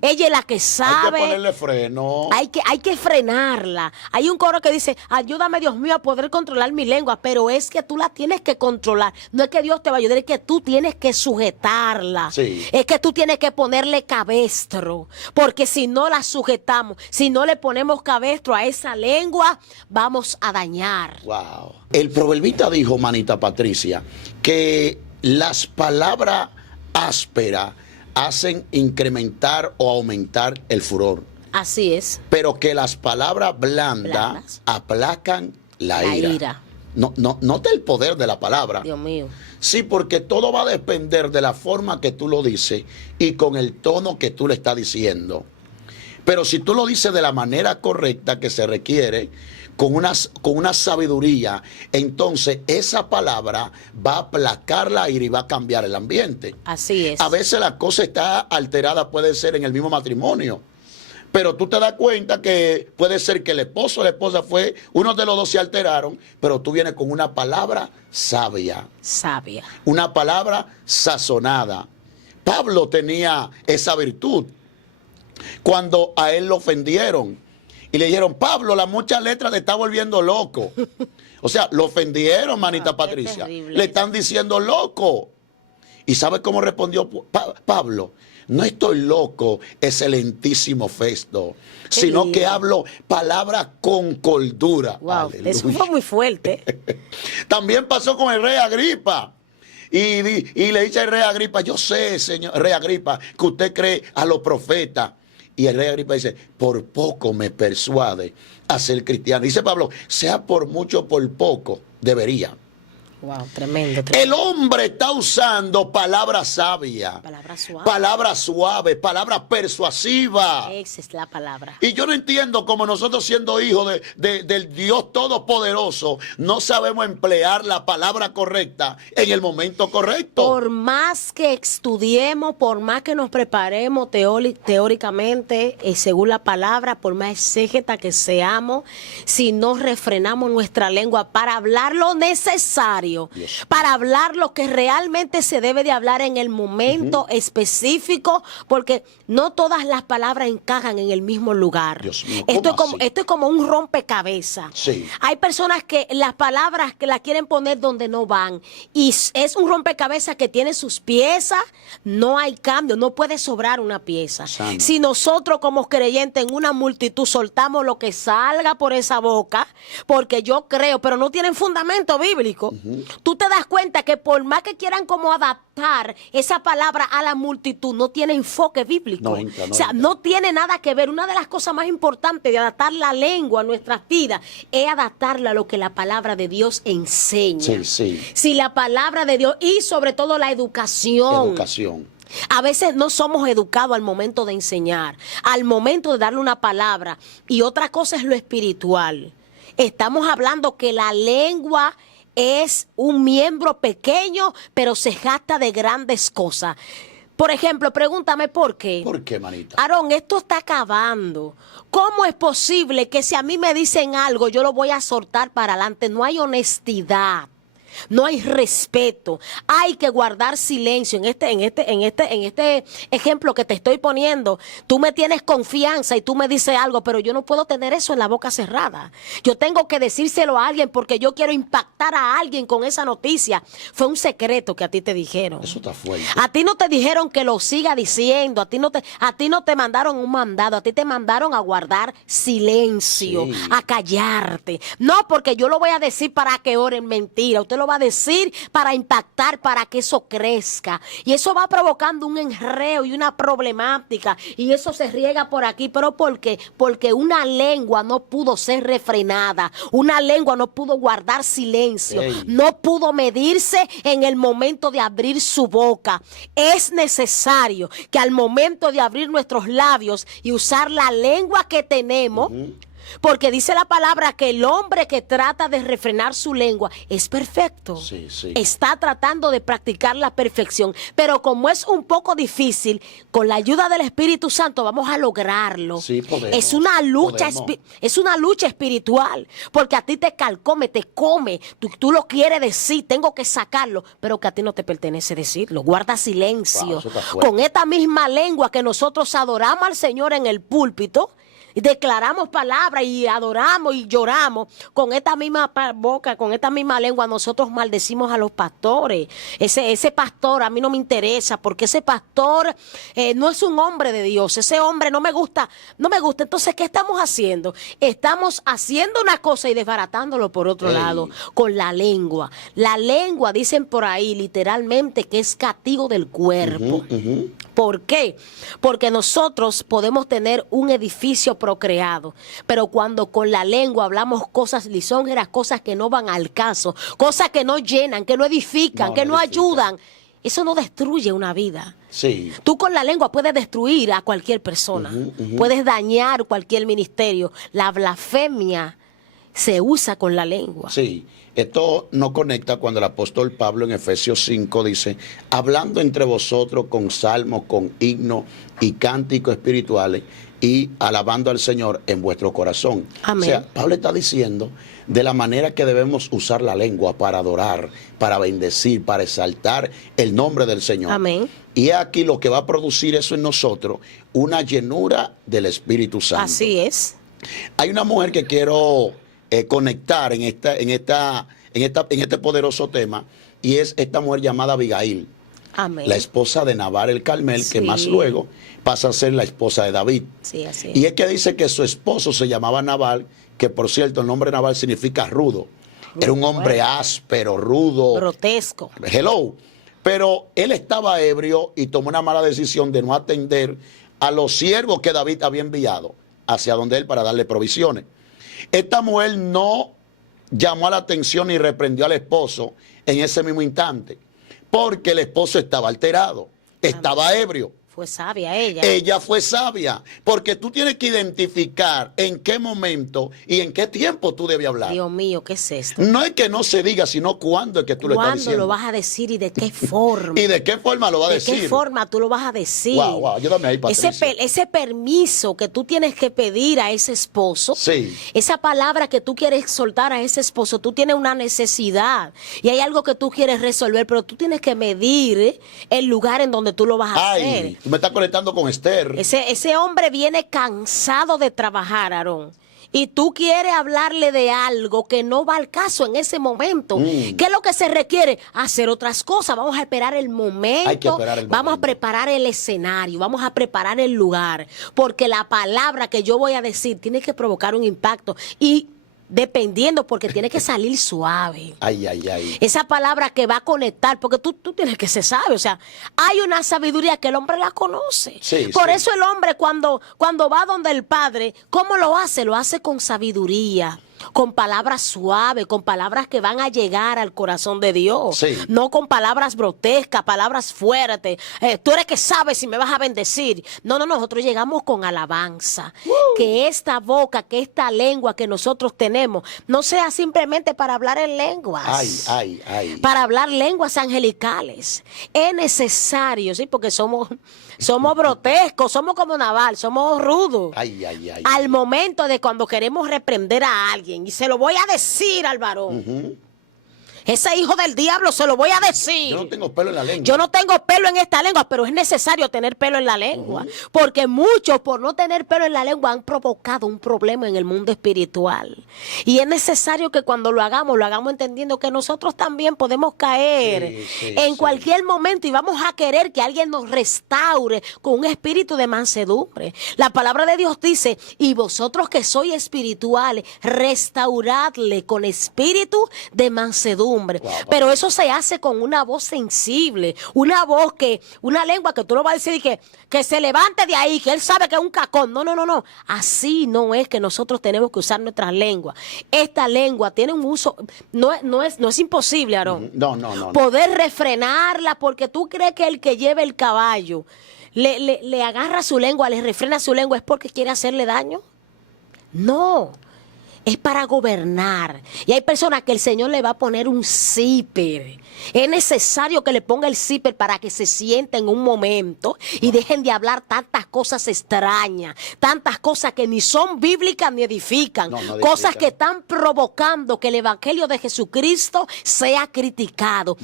Ella es la que sabe. Hay que ponerle freno. Hay que frenarla. Hay un coro que dice, ayúdame Dios mío a poder controlar mi lengua, pero es que tú la tienes que controlar. No es que Dios te va a ayudar, es que tú tienes que sujetarla. Sí. Es que tú tienes que ponerle cabestro, porque si no la sujetamos, si no le ponemos cabestro a esa lengua, vamos a dañar. Wow. El proverbista dijo, manita Patricia, que las palabras ásperas hacen incrementar o aumentar el furor, Así es. pero que las palabras blandas aplacan la ira. No, nota el poder de la palabra. Dios mío. Sí, porque todo va a depender de la forma que tú lo dices y con el tono que tú le estás diciendo. Pero si tú lo dices de la manera correcta que se requiere, con una sabiduría, entonces esa palabra va a aplacar la ira y va a cambiar el ambiente. Así es. A veces la cosa está alterada, puede ser en el mismo matrimonio. Pero tú te das cuenta que puede ser que el esposo o la esposa uno de los dos se alteraron, pero tú vienes con una palabra sabia. Sabia. Una palabra sazonada. Pablo tenía esa virtud. Cuando a él lo ofendieron y le dijeron, Pablo, la mucha letra te está volviendo loco. O sea, lo ofendieron, manita Patricia. Le están diciendo loco. ¿Y sabe cómo respondió Pablo? No estoy loco, excelentísimo Festo, sino que hablo palabras con cordura. Wow, Aleluya. eso fue muy fuerte. También pasó con el rey Agripa. Y le dice al rey Agripa, yo sé, señor rey Agripa, que usted cree a los profetas. Y el rey Agripa dice, por poco me persuade a ser cristiano. Dice Pablo, sea por mucho o por poco, debería. Wow, tremendo. El hombre está usando palabras sabias, palabras suaves, palabras persuasivas. Esa es la palabra. Y yo no entiendo cómo nosotros, siendo hijos del Dios Todopoderoso, no sabemos emplear la palabra correcta en el momento correcto. Por más que estudiemos, por más que nos preparemos teóricamente, según la palabra, por más exégeta que seamos, si no refrenamos nuestra lengua para hablar lo necesario, para hablar lo que realmente se debe de hablar en el momento específico, porque no todas las palabras encajan en el mismo lugar. Dios mío, esto ¿cómo es como un rompecabezas. Sí. Hay personas que las palabras que las quieren poner donde no van, y es un rompecabezas que tiene sus piezas, no hay cambio, no puede sobrar una pieza. Santo. Si nosotros como creyentes en una multitud soltamos lo que salga por esa boca, porque yo creo, pero no tienen fundamento bíblico, tú te das cuenta que por más que quieran como adaptar esa palabra a la multitud, no tiene enfoque bíblico. No entra, no o sea, entra. no tiene nada que ver. Una de las cosas más importantes de adaptar la lengua a nuestras vidas es adaptarla a lo que la palabra de Dios enseña. Sí, sí. Si la palabra de Dios y sobre todo la educación. Educación. A veces no somos educados al momento de enseñar, al momento de darle una palabra. Y otra cosa es lo espiritual. Estamos hablando que la lengua es un miembro pequeño, pero se jacta de grandes cosas. Por ejemplo, pregúntame por qué. ¿Por qué, manita? Aarón, esto está acabando. ¿Cómo es posible que si a mí me dicen algo, yo lo voy a soltar para adelante? No hay honestidad. No hay respeto, hay que guardar silencio. En este ejemplo que te estoy poniendo, tú me tienes confianza y tú me dices algo, pero yo no puedo tener eso en la boca cerrada. Yo tengo que decírselo a alguien porque yo quiero impactar a alguien con esa noticia. Fue un secreto que a ti te dijeron. Eso está fuerte. A ti no te dijeron que lo siga diciendo, a ti no te mandaron un mandado, a ti te mandaron a guardar silencio, Sí. a callarte. No, porque yo lo voy a decir para que oren, mentira. Usted lo va a decir para impactar, para que eso crezca. Y eso va provocando un enreo y una problemática. Y eso se riega por aquí. ¿Pero por qué? Porque una lengua no pudo ser refrenada. Una lengua no pudo guardar silencio. Ey. No pudo medirse en el momento de abrir su boca. Es necesario que al momento de abrir nuestros labios y usar la lengua que tenemos, porque dice la palabra que el hombre que trata de refrenar su lengua es perfecto. Sí, sí. Está tratando de practicar la perfección. Pero como es un poco difícil, con la ayuda del Espíritu Santo vamos a lograrlo. Sí, podemos, es una lucha, podemos. es una lucha espiritual. Porque a ti te calcome, te come. Tú lo quieres decir, tengo que sacarlo. Pero que a ti no te pertenece decirlo. Guarda silencio. Wow, eso está fuerte. Con esta misma lengua que nosotros adoramos al Señor en el púlpito, y declaramos palabras y adoramos y lloramos, con esta misma boca, con esta misma lengua, nosotros maldecimos a los pastores. Ese pastor a mí no me interesa, porque ese pastor no es un hombre de Dios. Ese hombre no me gusta. Entonces, ¿qué estamos haciendo? Estamos haciendo una cosa y desbaratándolo por otro Ey. lado, con la lengua. La lengua, dicen por ahí literalmente, que es castigo del cuerpo. ¿Por qué? Porque nosotros podemos tener un edificio procreado, pero cuando con la lengua hablamos cosas lisonjeras, cosas que no van al caso, cosas que no llenan, que no edifican, No, que no no edifican. ayudan, eso no destruye una vida. Sí. Tú con la lengua puedes destruir a cualquier persona, puedes dañar cualquier ministerio. La blasfemia se usa con la lengua. Sí, esto nos conecta cuando el apóstol Pablo en Efesios 5 dice, hablando entre vosotros con salmos, con himnos y cánticos espirituales y alabando al Señor en vuestro corazón. Amén. O sea, Pablo está diciendo de la manera que debemos usar la lengua para adorar, para bendecir, para exaltar el nombre del Señor. Amén. Y aquí lo que va a producir eso en nosotros, una llenura del Espíritu Santo. Así es. Hay una mujer que quiero conectar en este poderoso tema, y es esta mujer llamada Abigail, Amén. la esposa de Nabal el Carmel, que Sí. más luego pasa a ser la esposa de David. Sí, así es. Y es que dice que su esposo se llamaba Nabal, que por cierto el nombre Nabal significa rudo. Era un hombre áspero, rudo. Grotesco. Hello. Pero él estaba ebrio y tomó una mala decisión de no atender a los siervos que David había enviado hacia donde él para darle provisiones. Esta mujer no llamó a la atención y reprendió al esposo en ese mismo instante, porque el esposo estaba alterado, estaba ebrio. Fue sabia ella. Ella fue sabia, porque tú tienes que identificar en qué momento y en qué tiempo tú debes hablar. Dios mío, ¿qué es esto? No es que no se diga, sino cuándo es que tú lo estás ¿Cuándo diciendo. lo vas a decir y de qué forma? ¿Y de qué forma lo va a ¿De decir? qué forma tú lo vas a decir? Wow, ayúdame ahí, Patricia. Ese permiso que tú tienes que pedir a ese esposo, Sí. esa palabra que tú quieres soltar a ese esposo, tú tienes una necesidad y hay algo que tú quieres resolver, pero tú tienes que medir el lugar en donde tú lo vas a hacer. Ay, tú me estás conectando con Esther. Ese hombre viene cansado de trabajar, Aarón. Y tú quieres hablarle de algo que no va al caso en ese momento. ¿Qué es lo que se requiere? Hacer otras cosas. Vamos a esperar el momento. Hay que esperar el Vamos a momento. preparar el escenario. Vamos a preparar el lugar. Porque la palabra que yo voy a decir tiene que provocar un impacto. Y dependiendo, porque tiene que salir suave. Ay, ay, ay. Esa palabra que va a conectar, porque tú tienes que ser sabio. O sea, hay una sabiduría que el hombre la conoce. Sí, Por sí. eso el hombre cuando va donde el padre, ¿cómo lo hace? Lo hace con sabiduría. con palabras suaves, con palabras que van a llegar al corazón de Dios, Sí. no con palabras grotescas, palabras fuertes. Tú eres que sabes si me vas a bendecir. No, nosotros llegamos con alabanza. Que esta boca, que esta lengua que nosotros tenemos, no sea simplemente para hablar en lenguas. Ay. Para hablar lenguas angelicales. Es necesario, sí, porque somos grotescos, somos como Naval, somos rudos. Ay. Al momento de cuando queremos reprender a alguien, y se lo voy a decir al varón. Ese hijo del diablo se lo voy a decir. Yo no tengo pelo en la lengua. Yo no tengo pelo en esta lengua, pero es necesario tener pelo en la lengua. Porque muchos, por no tener pelo en la lengua, han provocado un problema en el mundo espiritual. Y es necesario que cuando lo hagamos entendiendo que nosotros también podemos caer en cualquier momento y vamos a querer que alguien nos restaure con un espíritu de mansedumbre. La palabra de Dios dice, y vosotros que sois espirituales, restauradle con espíritu de mansedumbre. Pero eso se hace con una voz sensible, una lengua que tú no vas a decir que se levante de ahí, que él sabe que es un cacón. No. Así no es que nosotros tenemos que usar nuestras lenguas. Esta lengua tiene un uso, no es imposible, Aarón. No. Poder refrenarla, porque tú crees que el que lleva el caballo le agarra su lengua, le refrena su lengua, ¿es porque quiere hacerle daño? No. Es para gobernar. Y hay personas que el Señor le va a poner un zipper. Es necesario que le ponga el zipper para que se sienten un momento y dejen de hablar tantas cosas extrañas, tantas cosas que ni son bíblicas ni edifican, cosas que están provocando que el Evangelio de Jesucristo sea criticado.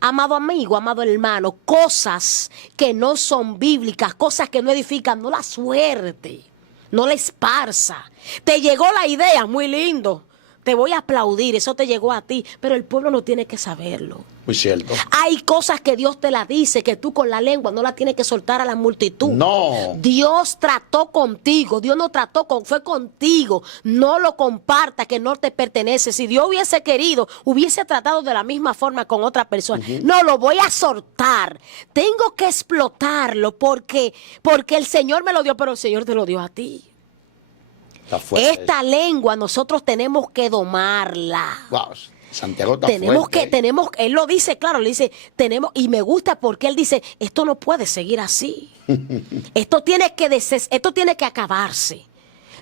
Amado amigo, amado hermano, cosas que no son bíblicas, cosas que no edifican, no la suerte. No la esparza. Te llegó la idea, muy lindo. Te voy a aplaudir, eso te llegó a ti, pero el pueblo no tiene que saberlo. Muy cierto. Hay cosas que Dios te las dice, que tú con la lengua no la tienes que soltar a la multitud. No. Dios trató contigo, Dios no fue contigo. No lo comparta, que no te pertenece. Si Dios hubiese querido, hubiese tratado de la misma forma con otra persona. No, lo voy a soltar. Tengo que explotarlo porque el Señor me lo dio, pero el Señor te lo dio a ti. Esta lengua nosotros tenemos que domarla. Wow. Santiago está fuerte. Él lo dice, claro, le dice, y me gusta porque él dice, esto no puede seguir así. Esto tiene que acabarse.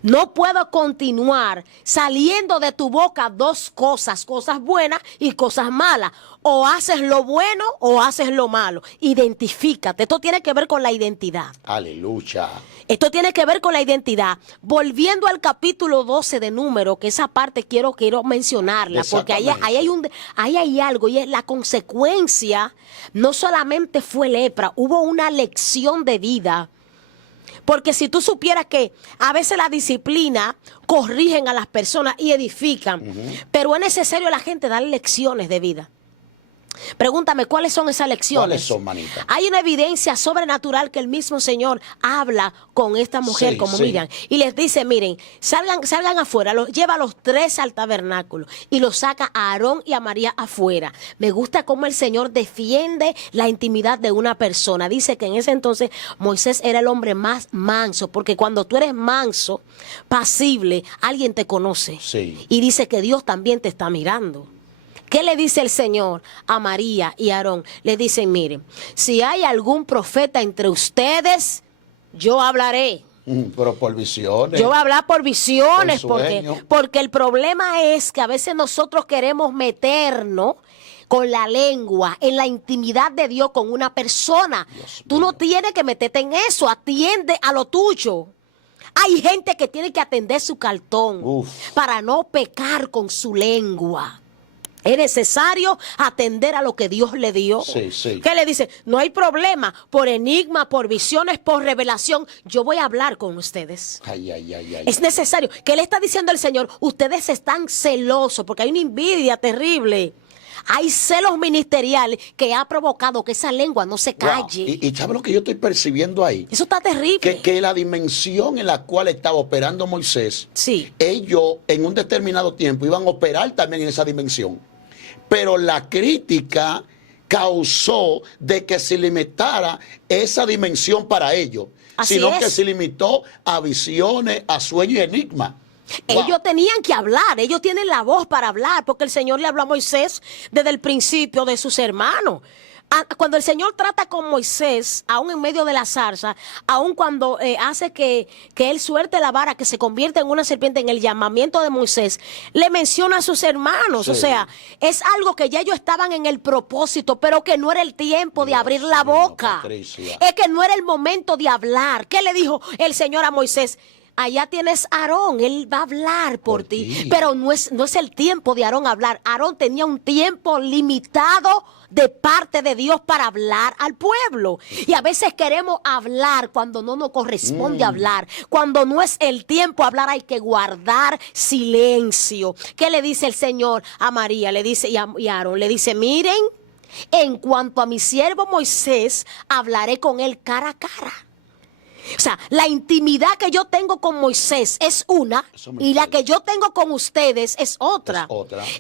No puedo continuar saliendo de tu boca dos cosas buenas y cosas malas. O haces lo bueno o haces lo malo. Identifícate. Esto tiene que ver con la identidad. Aleluya. Esto tiene que ver con la identidad. Volviendo al capítulo 12 de Número, que esa parte quiero mencionarla, porque ahí hay algo, y es la consecuencia. No solamente fue lepra, hubo una lección de vida. Porque si tú supieras que a veces la disciplina corrigen a las personas y edifican, pero es necesario a la gente darle lecciones de vida. Pregúntame, ¿cuáles son esas lecciones? ¿Cuáles son, manita? Hay una evidencia sobrenatural que el mismo Señor habla con esta mujer, como Miriam, y les dice, miren, salgan afuera, lleva a los tres al tabernáculo y los saca a Aarón y a María afuera. Me gusta cómo el Señor defiende la intimidad de una persona. Dice que en ese entonces Moisés era el hombre más manso, porque cuando tú eres manso, pasible, alguien te conoce. Sí. Y dice que Dios también te está mirando. ¿Qué le dice el Señor a María y a Aarón? Le dicen, miren, si hay algún profeta entre ustedes, yo hablaré. Pero por visiones. Yo voy a hablar por visiones, por porque el problema es que a veces nosotros queremos meternos con la lengua en la intimidad de Dios con una persona. Tú no tienes que meterte en eso, atiende a lo tuyo. Hay gente que tiene que atender su cartón para no pecar con su lengua. Es necesario atender a lo que Dios le dio. Sí. ¿Qué le dice? No hay problema. Por enigma, por visiones, por revelación, yo voy a hablar con ustedes. Ay. Es necesario. ¿Qué le está diciendo el Señor? Ustedes están celosos porque hay una envidia terrible. Hay celos ministeriales que ha provocado que esa lengua no se calle. Wow. ¿Y sabes lo que yo estoy percibiendo ahí? Eso está terrible. Que la dimensión en la cual estaba operando Moisés, ellos en un determinado tiempo iban a operar también en esa dimensión. Pero la crítica causó de que se limitara esa dimensión para ellos, sino que se limitó a visiones, a sueños y enigmas. Ellos tenían que hablar, ellos tienen la voz para hablar, porque el Señor le habló a Moisés desde el principio de sus hermanos. Cuando el Señor trata con Moisés, aún en medio de la zarza, aún cuando hace que él suelte la vara, que se convierta en una serpiente, en el llamamiento de Moisés, le menciona a sus hermanos. Sí. O sea, es algo que ya ellos estaban en el propósito, pero que no era el tiempo de abrir la boca. Es que no era el momento de hablar. ¿Qué le dijo el Señor a Moisés? Allá tienes a Aarón, él va a hablar por ti. Pero no es el tiempo de Aarón hablar. Aarón tenía un tiempo limitado de parte de Dios para hablar al pueblo. Y a veces queremos hablar cuando no nos corresponde hablar. Cuando no es el tiempo de hablar, hay que guardar silencio. ¿Qué le dice el Señor a María? Le dice y a Aarón, le dice, miren, en cuanto a mi siervo Moisés, hablaré con él cara a cara. O sea, la intimidad que yo tengo con Moisés es una y la que yo tengo con ustedes es otra.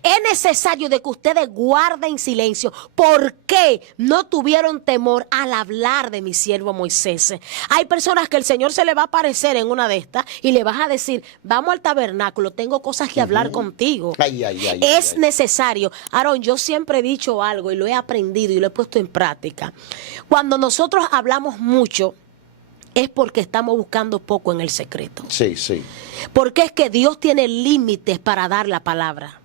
Es necesario de que ustedes guarden silencio. ¿Por qué no tuvieron temor al hablar de mi siervo Moisés? Hay personas que el Señor se le va a aparecer en una de estas y le vas a decir, vamos al tabernáculo, tengo cosas que hablar contigo. Es necesario. Aarón, yo siempre he dicho algo y lo he aprendido y lo he puesto en práctica. Cuando nosotros hablamos mucho, es porque estamos buscando poco en el secreto. Sí. Porque es que Dios tiene límites para dar la palabra.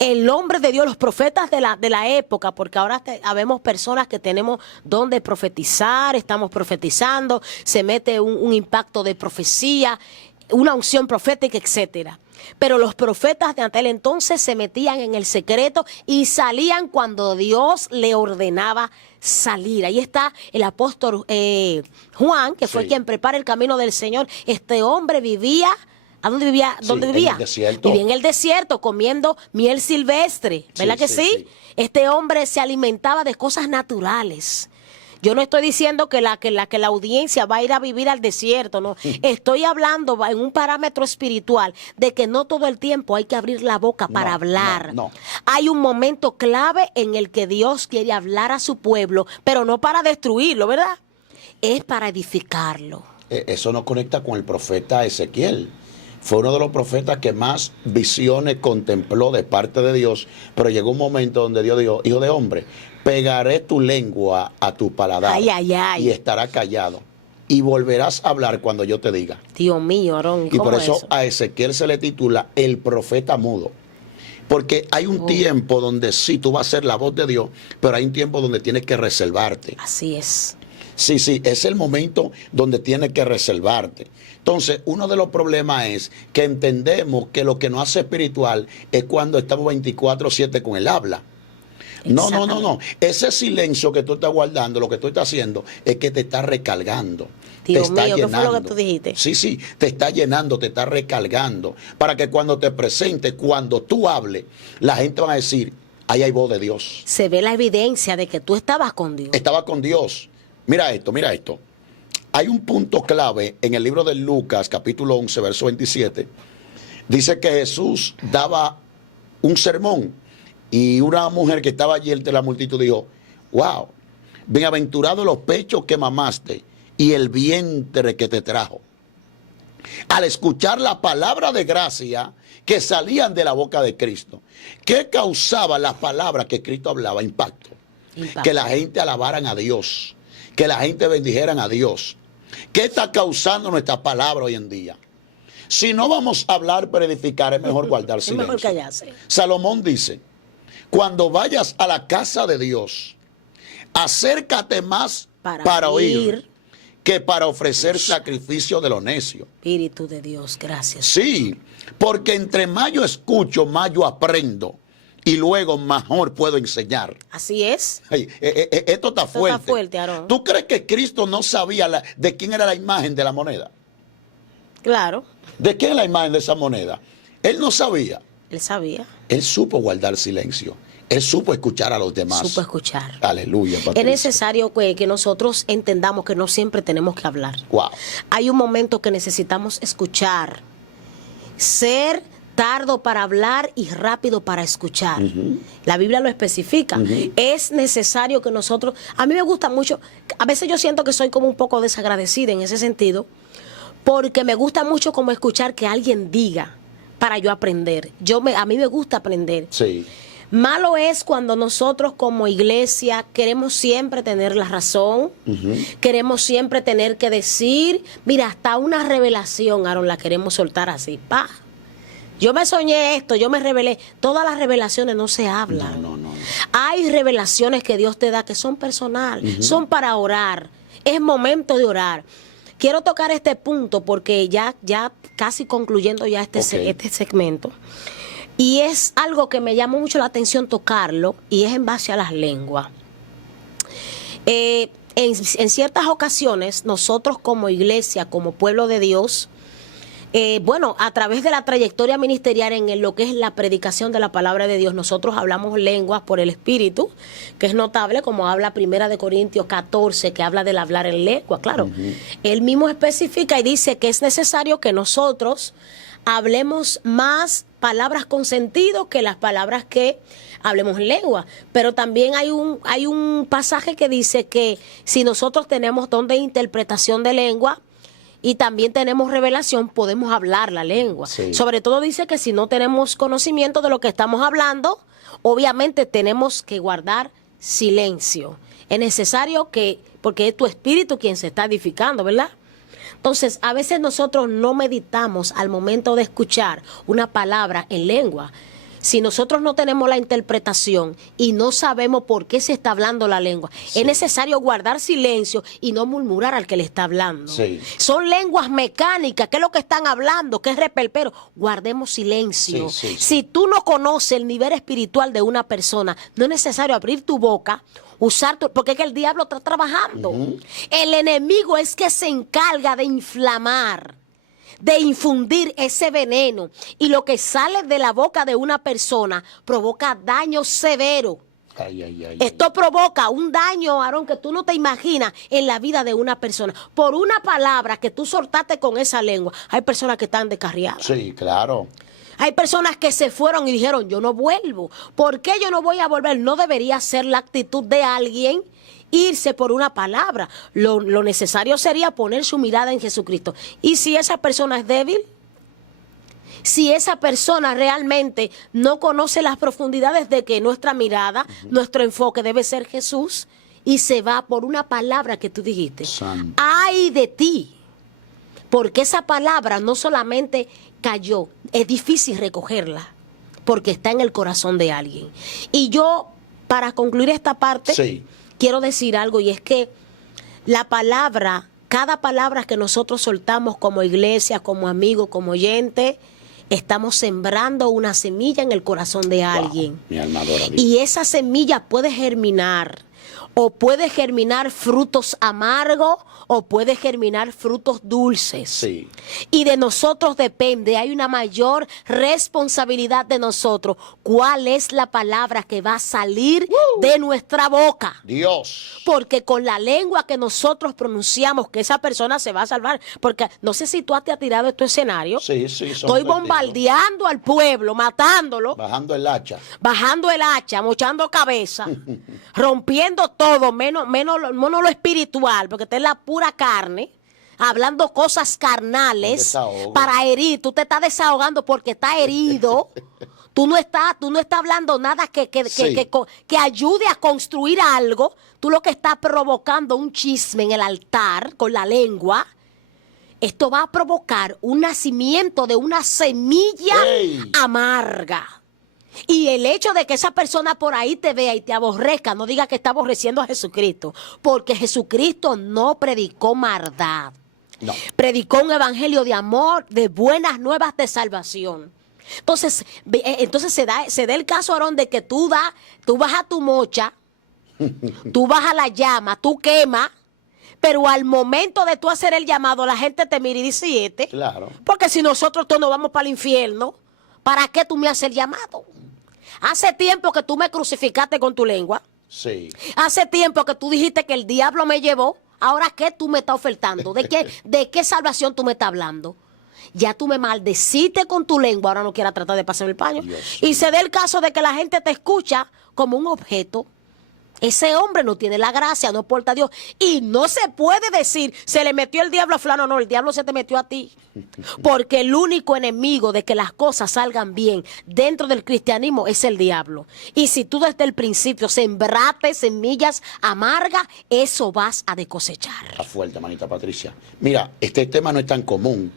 El hombre de Dios, los profetas de la época, porque ahora habemos personas que tenemos don de profetizar, estamos profetizando, se mete un impacto de profecía, una unción profética, etcétera. Pero los profetas de aquel entonces se metían en el secreto y salían cuando Dios le ordenaba salir. Ahí está el apóstol Juan, que fue quien prepara el camino del Señor. Este hombre vivía, ¿a dónde vivía? ¿Dónde vivía? En el desierto. Vivía en el desierto comiendo miel silvestre, ¿verdad que sí? Este hombre se alimentaba de cosas naturales. Yo no estoy diciendo que la audiencia va a ir a vivir al desierto, no. Estoy hablando en un parámetro espiritual de que no todo el tiempo hay que abrir la boca para hablar. Hay un momento clave en el que Dios quiere hablar a su pueblo, pero no para destruirlo, ¿verdad? Es para edificarlo. Eso nos conecta con el profeta Ezequiel. Fue uno de los profetas que más visiones contempló de parte de Dios, pero llegó un momento donde Dios dijo, hijo de hombre, pegaré tu lengua a tu paladar y estará callado. Y volverás a hablar cuando yo te diga. Dios mío, Aarón, y por eso a Ezequiel se le titula el profeta mudo. Porque hay un tiempo donde sí, tú vas a ser la voz de Dios, pero hay un tiempo donde tienes que reservarte. Así es. Sí, es el momento donde tienes que reservarte. Entonces, uno de los problemas es que entendemos que lo que nos hace espiritual es cuando estamos 24/7 con el habla. No. Ese silencio que tú estás guardando, lo que tú estás haciendo, es que te está recargando. Dios te está mío, llenando. ¿qué fue lo que tú dijiste? Sí, te está llenando, te está recargando. Para que cuando te presentes, cuando tú hables, la gente va a decir, ahí hay voz de Dios. Se ve la evidencia de que tú estabas con Dios. Estaba con Dios. Mira esto. Hay un punto clave en el libro de Lucas, capítulo 11, verso 27. Dice que Jesús daba un sermón y una mujer que estaba allí entre la multitud dijo, wow, bienaventurados los pechos que mamaste y el vientre que te trajo. Al escuchar la palabra de gracia que salían de la boca de Cristo, ¿qué causaba las palabras que Cristo hablaba? Impacto. Que la gente alabaran a Dios, que la gente bendijeran a Dios. ¿Qué está causando nuestra palabra hoy en día? Si no vamos a hablar para edificar, es mejor guardar silencio. Es mejor callarse. Salomón dice, cuando vayas a la casa de Dios, acércate más para oír que para ofrecer sacrificio de los necios. Espíritu de Dios, gracias. Sí, porque entre más yo escucho, más yo aprendo. Y luego mejor puedo enseñar. Así es. Esto está fuerte. Está fuerte, Aarón. ¿Tú crees que Cristo no sabía de quién era la imagen de la moneda? Claro. ¿De quién es la imagen de esa moneda? Él no sabía. Él sabía. Él supo guardar silencio. Él supo escuchar a los demás. Supo escuchar. Aleluya, Patricia. Es necesario que nosotros entendamos que no siempre tenemos que hablar. Wow. Hay un momento que necesitamos escuchar. Ser tardo para hablar y rápido para escuchar. La Biblia lo especifica. Es necesario que nosotros... A mí me gusta mucho... A veces yo siento que soy como un poco desagradecida en ese sentido, porque me gusta mucho como escuchar que alguien diga para yo aprender. A mí me gusta aprender. Sí. Malo es cuando nosotros como iglesia queremos siempre tener la razón, queremos siempre tener que decir, mira, hasta una revelación, Aaron, la queremos soltar así, pa. Yo me soñé esto, yo me revelé. Todas las revelaciones no se hablan. No. Hay revelaciones que Dios te da que son personal, son para orar. Es momento de orar. Quiero tocar este punto porque ya casi concluyendo ya este segmento. Y es algo que me llamó mucho la atención tocarlo, y es en base a las lenguas. En ciertas ocasiones, nosotros como iglesia, como pueblo de Dios, a través de la trayectoria ministerial en lo que es la predicación de la palabra de Dios, nosotros hablamos lenguas por el Espíritu, que es notable, como habla 1 Corintios 14, que habla del hablar en lengua, claro. Él mismo especifica y dice que es necesario que nosotros hablemos más palabras con sentido que las palabras que hablemos en lengua. Pero también hay un pasaje que dice que si nosotros tenemos don de interpretación de lengua, y también tenemos revelación, podemos hablar la lengua. Sí. Sobre todo dice que si no tenemos conocimiento de lo que estamos hablando, obviamente tenemos que guardar silencio. Es necesario porque es tu espíritu quien se está edificando, ¿verdad? Entonces, a veces nosotros no meditamos al momento de escuchar una palabra en lengua. Si nosotros no tenemos la interpretación y no sabemos por qué se está hablando la lengua, es necesario guardar silencio y no murmurar al que le está hablando. Sí. Son lenguas mecánicas. ¿Qué es lo que están hablando? ¿Qué es repelpero? Guardemos silencio. Si tú no conoces el nivel espiritual de una persona, no es necesario abrir tu boca, porque es que el diablo está trabajando. El enemigo es que se encarga de inflamar, de infundir ese veneno, y lo que sale de la boca de una persona provoca daño severo. Esto provoca un daño, Aarón, que tú no te imaginas en la vida de una persona. Por una palabra que tú soltaste con esa lengua, hay personas que están descarriadas. Sí, claro. Hay personas que se fueron y dijeron, yo no vuelvo. ¿Por qué yo no voy a volver? No debería ser la actitud de alguien irse por una palabra. Lo necesario sería poner su mirada en Jesucristo. Y si esa persona es débil, si esa persona realmente no conoce las profundidades de que nuestra mirada, nuestro enfoque debe ser Jesús, y se va por una palabra que tú dijiste, ¡ay de ti! Porque esa palabra no solamente cayó, es difícil recogerla, porque está en el corazón de alguien. Y yo, para concluir esta parte, quiero decir algo, y es que la palabra, cada palabra que nosotros soltamos como iglesia, como amigo, como oyente, estamos sembrando una semilla en el corazón de alguien. Mi alma adora a Dios. Y esa semilla puede germinar, o puede germinar frutos amargos, o puede germinar frutos dulces. Sí. Y de nosotros depende, hay una mayor responsabilidad de nosotros. ¿Cuál es la palabra que va a salir de nuestra boca? Dios. Porque con la lengua que nosotros pronunciamos, que esa persona se va a salvar. Porque no sé si tú te has tirado este escenario. Sí. Estoy bombardeando al pueblo, matándolo. Bajando el hacha, mochando cabeza, rompiendo todo, menos lo espiritual, porque esta es la pura carne, hablando cosas carnales para herir. Tú te estás desahogando porque estás herido. Tú no estás hablando nada que ayude a construir algo. Tú lo que estás provocando un chisme en el altar con la lengua. Esto va a provocar un nacimiento de una semilla amarga. Y el hecho de que esa persona por ahí te vea y te aborrezca, no diga que está aborreciendo a Jesucristo, porque Jesucristo no predicó maldad. No. Predicó un evangelio de amor, de buenas nuevas de salvación. Entonces se da el caso, Aarón, de que tú vas a tu mocha, tú vas a la llama, tú quemas, pero al momento de tú hacer el llamado, la gente te mira y dice, claro. Porque si nosotros todos nos vamos para el infierno, ¿para qué tú me haces el llamado? Hace tiempo que tú me crucificaste con tu lengua. Sí. Hace tiempo que tú dijiste que el diablo me llevó. Ahora, ¿qué tú me estás ofertando? ¿De qué salvación tú me estás hablando? Ya tú me maldeciste con tu lengua, ahora no quieras tratar de pasarme el paño. Dios. Y se da el caso de que la gente te escucha como un objeto, Ese hombre no tiene la gracia, no porta a Dios. Y no se puede decir, se le metió el diablo a fulano. No, el diablo se te metió a ti. Porque el único enemigo de que las cosas salgan bien dentro del cristianismo es el diablo. Y si tú desde el principio sembraste semillas amargas, eso vas a cosechar. Está fuerte, manita Patricia. Mira, este tema no es tan común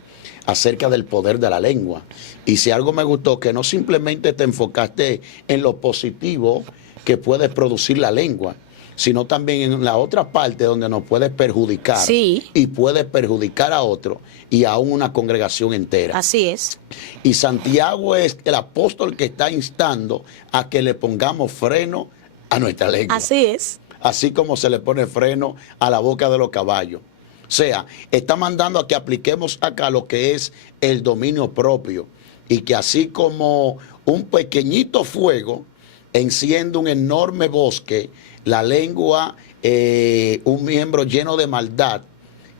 acerca del poder de la lengua. Y si algo me gustó, que no simplemente te enfocaste en lo positivo que puede producir la lengua, sino también en la otra parte donde nos puede perjudicar. Sí. Y puede perjudicar a otro y a una congregación entera. Así es. Y Santiago es el apóstol que está instando a que le pongamos freno a nuestra lengua. Así es. Así como se le pone freno a la boca de los caballos. O sea, está mandando a que apliquemos acá lo que es el dominio propio. Y que así como un pequeñito fuego enciende un enorme bosque, la lengua, un miembro lleno de maldad,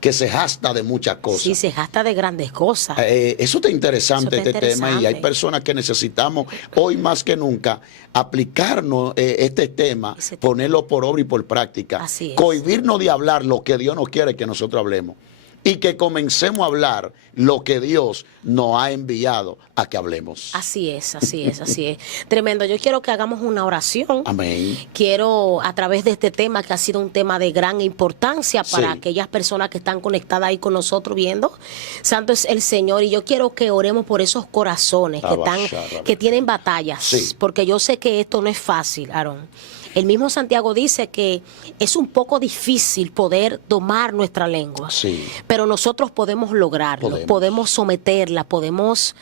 que se jacta de muchas cosas. Sí, se jacta de grandes cosas. Eso está interesante, Eso está este tema, y hay personas que necesitamos hoy más que nunca aplicarnos este tema, ponerlo por obra y por práctica, cohibirnos de hablar lo que Dios no quiere que nosotros hablemos. Y que comencemos a hablar lo que Dios nos ha enviado a que hablemos. Así es, así es, así es. Tremendo. Yo quiero que hagamos una oración. Amén. Quiero, a través de este tema, que ha sido un tema de gran importancia para aquellas personas que están conectadas ahí con nosotros viendo. Santo es el Señor. Y yo quiero que oremos por esos corazones que tienen batallas. Sí. Porque yo sé que esto no es fácil, Aarón. El mismo Santiago dice que es un poco difícil poder domar nuestra lengua, pero nosotros podemos lograrlo, podemos someterla, podemos,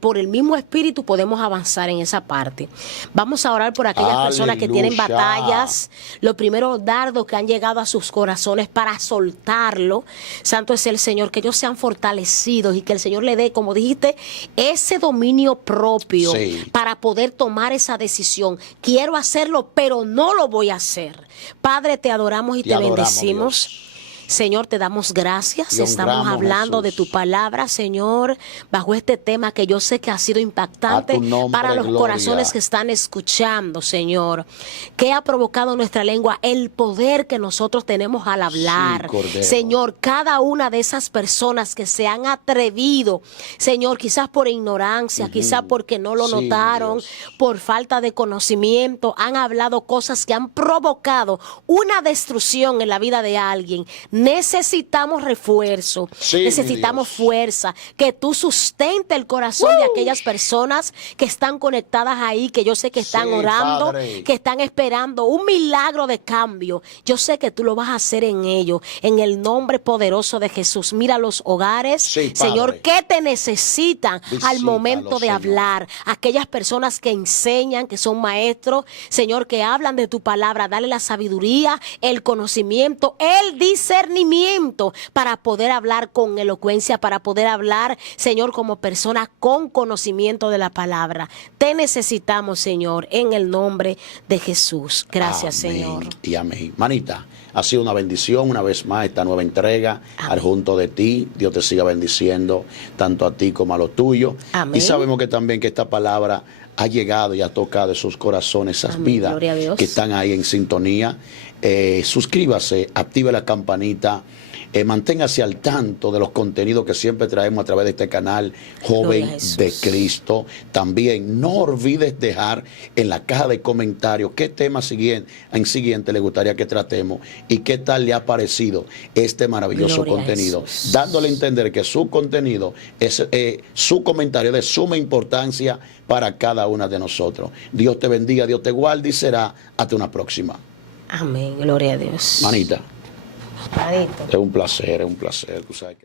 por el mismo Espíritu podemos avanzar en esa parte. Vamos a orar por aquellas personas que tienen batallas, los primeros dardos que han llegado a sus corazones para soltarlo. Santo es el Señor, que ellos sean fortalecidos y que el Señor le dé, como dijiste, ese dominio propio para poder tomar esa decisión. Quiero hacerlo, pero no lo voy a hacer. Padre, te adoramos y te bendecimos. Dios. Señor, te damos gracias. Estamos hablando de tu palabra, Señor, bajo este tema que yo sé que ha sido impactante para los corazones que están escuchando, Señor. Que ha provocado nuestra lengua el poder que nosotros tenemos al hablar. Señor, cada una de esas personas que se han atrevido, Señor, quizás por ignorancia, quizás porque no lo notaron, Dios, por falta de conocimiento, han hablado cosas que han provocado una destrucción en la vida de alguien. Necesitamos refuerzo, necesitamos fuerza, que tú sustente el corazón de aquellas personas que están conectadas ahí, que yo sé que están orando, Padre, que están esperando un milagro de cambio. Yo sé que tú lo vas a hacer en ellos, en el nombre poderoso de Jesús. Mira los hogares, Señor, que te necesitan al momento de hablar. Aquellas personas que enseñan, que son maestros, Señor, que hablan de tu palabra, dale la sabiduría, el conocimiento, el discernimiento para poder hablar con elocuencia, para poder hablar, Señor, como persona con conocimiento de la palabra. Te necesitamos, Señor, en el nombre de Jesús. Gracias, amén, Señor. Y amén. Manita, ha sido una bendición una vez más esta nueva entrega al junto de ti. Dios te siga bendiciendo tanto a ti como a los tuyos. Amén. Y sabemos que también que esta palabra ha llegado y ha tocado esos corazones, esas amén, vidas que están ahí en sintonía. Suscríbase, active la campanita, manténgase al tanto de los contenidos que siempre traemos a través de este canal Joven de Cristo. También no olvides dejar en la caja de comentarios qué tema siguiente le gustaría que tratemos y qué tal le ha parecido este maravilloso contenido, dándole a entender que su contenido, es su comentario de suma importancia para cada una de nosotros. Dios te bendiga, Dios te guarde y será hasta una próxima. Amén, gloria a Dios. Manita. Es un placer, tú sabes que